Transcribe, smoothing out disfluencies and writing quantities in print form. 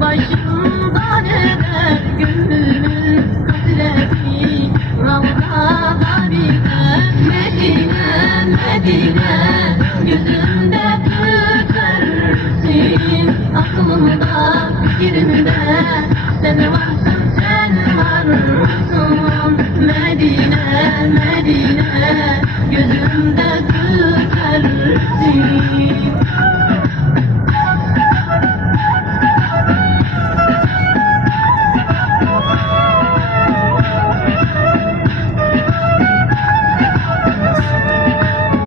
Başımdan eder gönlümün hasreti, Ravza'da biter. Medine, Medine, gözümde tütersin, aklımda, fikrimde, sen varsın, sen varsın. Medine, Medine, gözümde tütersin.